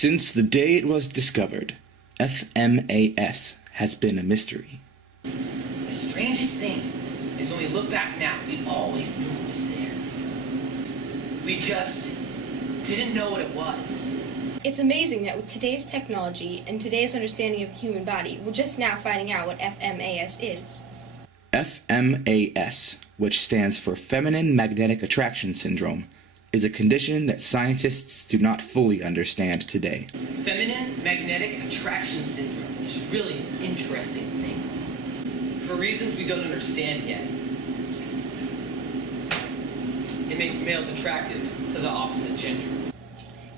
Since the day it was discovered, FMAS has been a mystery. The strangest thing is when we look back now, we always knew it was there. We just didn't know what it was. It's amazing that with today's technology and today's understanding of the human body, we're just now finding out what FMAS is. FMAS, which stands for Feminine Magnetic Attraction Syndrome, is a condition that scientists do not fully understand today. Feminine Magnetic Attraction Syndrome is really an interesting thing. For reasons we don't understand yet. It makes males attractive to the opposite gender.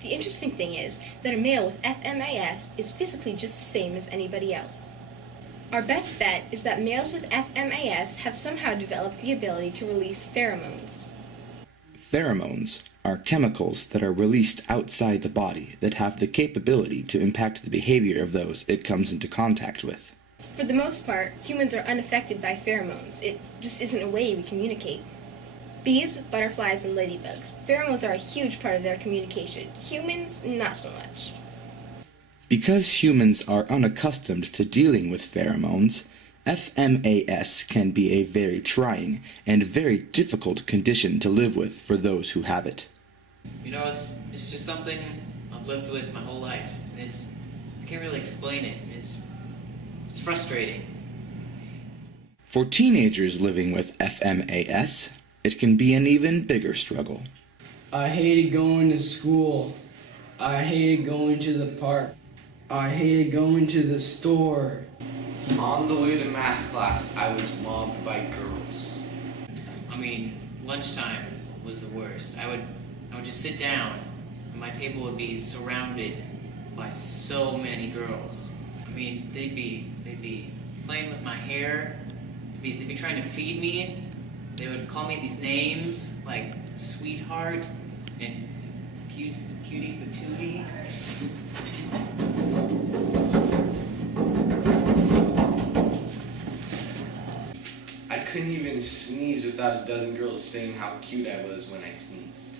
The interesting thing is that a male with FMAS is physically just the same as anybody else. Our best bet is that males with FMAS have somehow developed the ability to release pheromones. Pheromones are chemicals that are released outside the body that have the capability to impact the behavior of those it comes into contact with. For the most part, humans are unaffected by pheromones. It just isn't a way we communicate. Bees, butterflies, and ladybugs. Pheromones are a huge part of their communication. Humans, not so much. Because humans are unaccustomed to dealing with pheromones, FMAS can be a very trying and very difficult condition to live with for those who have it. You know, it's just something I've lived with my whole life. And I can't really explain it. It's frustrating. For teenagers living with FMAS, it can be an even bigger struggle. I hated going to school. I hated going to the park. I hated going to the store. On the way to math class, I was mobbed by girls. I mean, lunchtime was the worst. I would just sit down, and my table would be surrounded by so many girls. I mean, they'd be playing with my hair. They'd be trying to feed me. They would call me these names like sweetheart and cutie patootie. I couldn't even sneeze without a dozen girls saying how cute I was when I sneezed.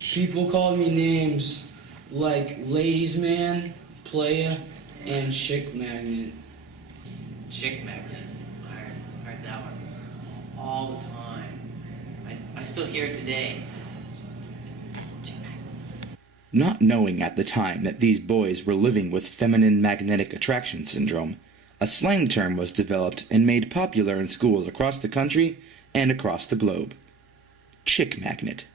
People called me names like ladies man, playa, and chick magnet. Chick magnet. I heard that one all the time. I still hear it today. Not knowing at the time that these boys were living with feminine magnetic attraction syndrome, a slang term was developed and made popular in schools across the country and across the globe. Chick magnet.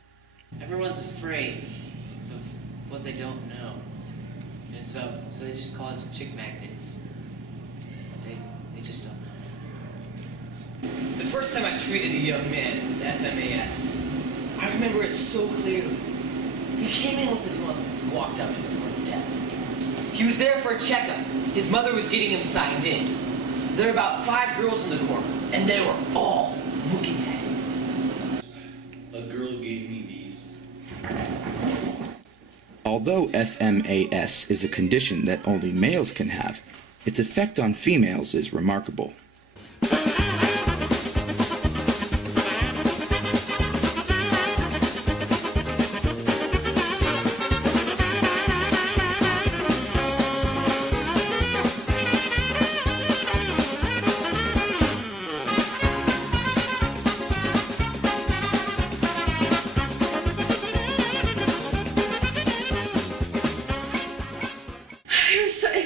Everyone's afraid of what they don't know. And so they just call us chick magnets. They just don't know. The first time I treated a young man with FMAS, I remember it so clearly. He came in with his mother and walked up to the front desk. He was there for a checkup. His mother was getting him signed in. There were about 5 girls in the corner, and they were all looking at him. A girl gave me these. Although FMAS is a condition that only males can have, its effect on females is remarkable.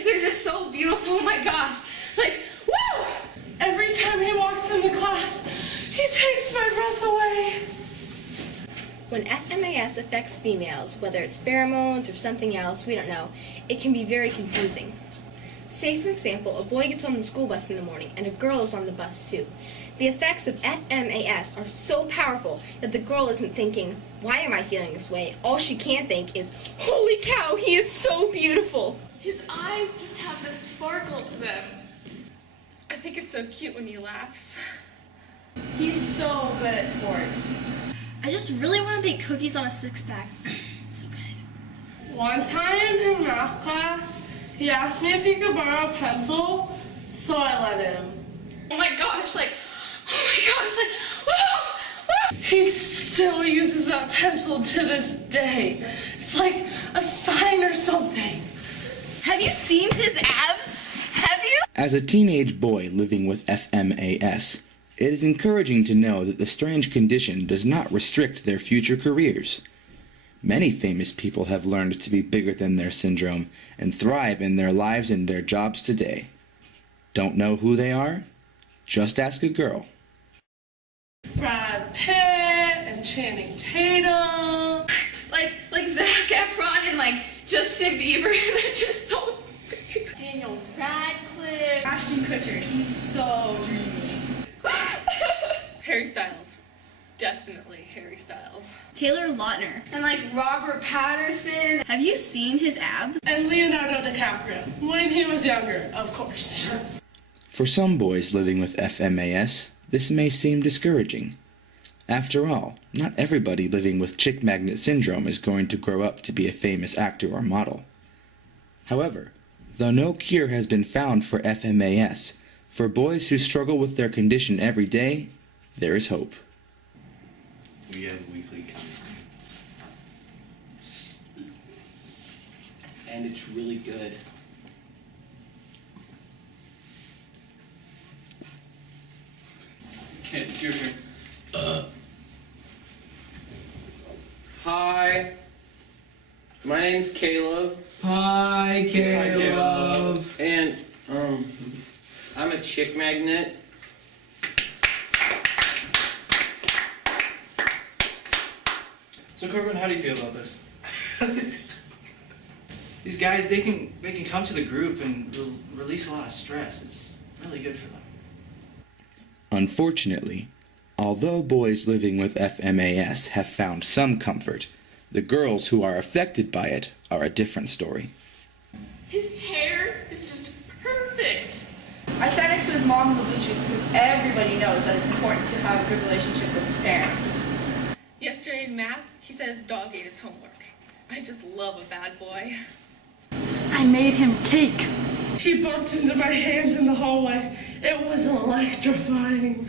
They're just so beautiful, oh my gosh. Like, woo! Every time he walks into class, he takes my breath away. When FMAS affects females, whether it's pheromones or something else, we don't know, it can be very confusing. Say, for example, a boy gets on the school bus in the morning and a girl is on the bus too. The effects of FMAS are so powerful that the girl isn't thinking, why am I feeling this way? All she can think is, holy cow, he is so beautiful. His eyes just have this sparkle to them. I think it's so cute when he laughs. He's so good at sports. I just really want to bake cookies on a 6-pack. So good. One time in math class, he asked me if he could borrow a pencil, so I let him. Oh my gosh, like, He still uses that pencil to this day. It's like a sign or something. Have you seen his abs? Have you? As a teenage boy living with FMAS, it is encouraging to know that the strange condition does not restrict their future careers. Many famous people have learned to be bigger than their syndrome and thrive in their lives and their jobs today. Don't know who they are? Just ask a girl. Brad Pitt and Channing Tatum. Like Zac Efron and like Justin Bieber. They're just so Daniel Radcliffe. Ashton Kutcher, he's so dreamy. Harry Styles. Definitely Harry Styles. Taylor Lautner. And like Robert Patterson. Have you seen his abs? And Leonardo DiCaprio. When he was younger, of course. For some boys living with FMAS, this may seem discouraging. After all, not everybody living with chick magnet syndrome is going to grow up to be a famous actor or model. However, though no cure has been found for FMAS, for boys who struggle with their condition every day, there is hope. We have weekly counseling. And it's really good. Okay, it's your turn. Hi. My name's Caleb. Hi, Caleb. And, I'm a chick magnet. So Corbin, how do you feel about this? These guys, they can come to the group and release a lot of stress. It's really good for them. Unfortunately, although boys living with FMAS have found some comfort, the girls who are affected by it are a different story. His hair is just perfect. I sat next to his mom in the bleachers because everybody knows that it's important to have a good relationship with his parents. Yesterday in math, he said his dog ate his homework. I just love a bad boy. I made him cake. He bumped into my hand in the hallway. It was electrifying.